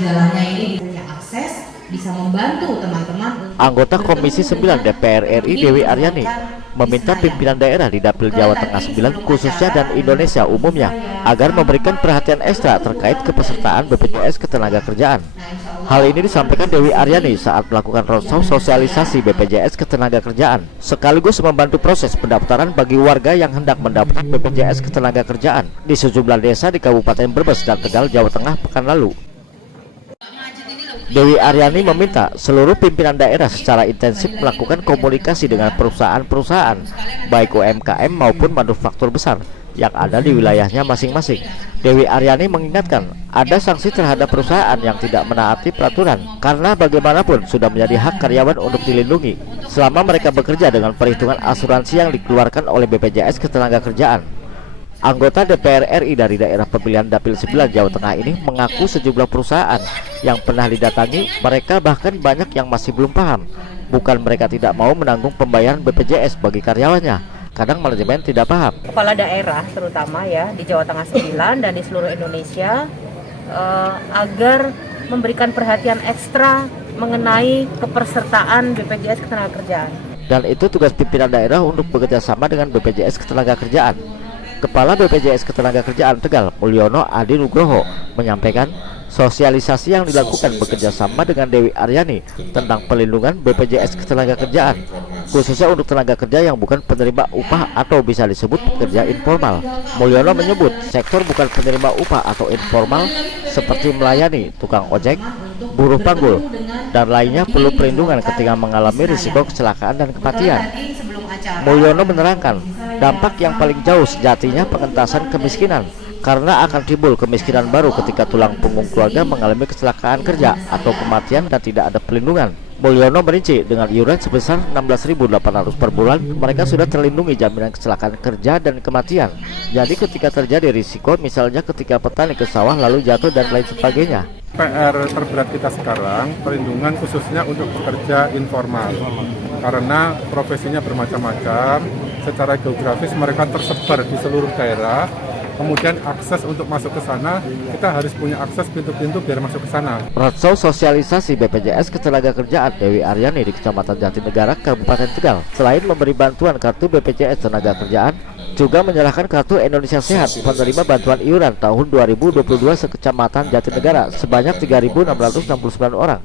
jalannya ini punya akses, bisa membantu teman-teman. Anggota Komisi 9 DPR RI Dewi Aryani meminta pimpinan daerah di Dapil Jawa Tengah 9 khususnya dan Indonesia umumnya agar memberikan perhatian ekstra terkait kepesertaan BPJS Ketenagakerjaan. Hal ini disampaikan Dewi Aryani saat melakukan roadshow sosialisasi BPJS Ketenagakerjaan sekaligus membantu proses pendaftaran bagi warga yang hendak mendapatkan BPJS Ketenagakerjaan di sejumlah desa di Kabupaten Brebes dan Tegal, Jawa Tengah pekan lalu. Dewi Aryani meminta seluruh pimpinan daerah secara intensif melakukan komunikasi dengan perusahaan-perusahaan, baik UMKM maupun manufaktur besar yang ada di wilayahnya masing-masing. Dewi Aryani mengingatkan ada sanksi terhadap perusahaan yang tidak menaati peraturan, karena bagaimanapun sudah menjadi hak karyawan untuk dilindungi selama mereka bekerja dengan perhitungan asuransi yang dikeluarkan oleh BPJS Ketenagakerjaan. Anggota DPR RI dari daerah pemilihan Dapil 9 Jawa Tengah ini mengaku sejumlah perusahaan yang pernah didatangi mereka bahkan banyak yang masih belum paham. Bukan mereka tidak mau menanggung pembayaran BPJS bagi karyawannya, kadang manajemen tidak paham. Kepala daerah terutama ya di Jawa Tengah 9 dan di seluruh Indonesia agar memberikan perhatian ekstra mengenai kepesertaan BPJS Ketenagakerjaan. Dan itu tugas pimpinan daerah untuk bekerja sama dengan BPJS Ketenagakerjaan. Kepala BPJS Ketenagakerjaan Tegal, Mulyono Adi Nugroho, menyampaikan sosialisasi yang dilakukan bekerja sama dengan Dewi Aryani tentang pelindungan BPJS Ketenagakerjaan, khususnya untuk tenaga kerja yang bukan penerima upah atau bisa disebut pekerja informal. Mulyono menyebut sektor bukan penerima upah atau informal seperti melayani, tukang ojek, buruh panggul, dan lainnya perlu perlindungan ketika mengalami risiko kecelakaan dan kematian. Mulyono menerangkan dampak yang paling jauh sejatinya pengentasan kemiskinan, karena akan timbul kemiskinan baru ketika tulang punggung keluarga mengalami kecelakaan kerja atau kematian dan tidak ada perlindungan. Mulyono merinci dengan iuran sebesar 16.800 per bulan mereka sudah terlindungi jaminan kecelakaan kerja dan kematian. Jadi ketika terjadi risiko, misalnya ketika petani ke sawah lalu jatuh dan lain sebagainya. PR terberat kita sekarang perlindungan khususnya untuk pekerja informal, karena profesinya bermacam-macam, secara geografis mereka tersebar di seluruh daerah. Kemudian akses untuk masuk ke sana, kita harus punya akses pintu-pintu biar masuk ke sana. Roadshow sosialisasi BPJS Ketenagakerjaan Dewi Aryani di Kecamatan Jatinegara, Kabupaten Tegal, selain memberi bantuan kartu BPJS Ketenagakerjaan, juga menyerahkan kartu Indonesia Sehat penerima bantuan iuran tahun 2022 sekecamatan Jatinegara sebanyak 3.669 orang.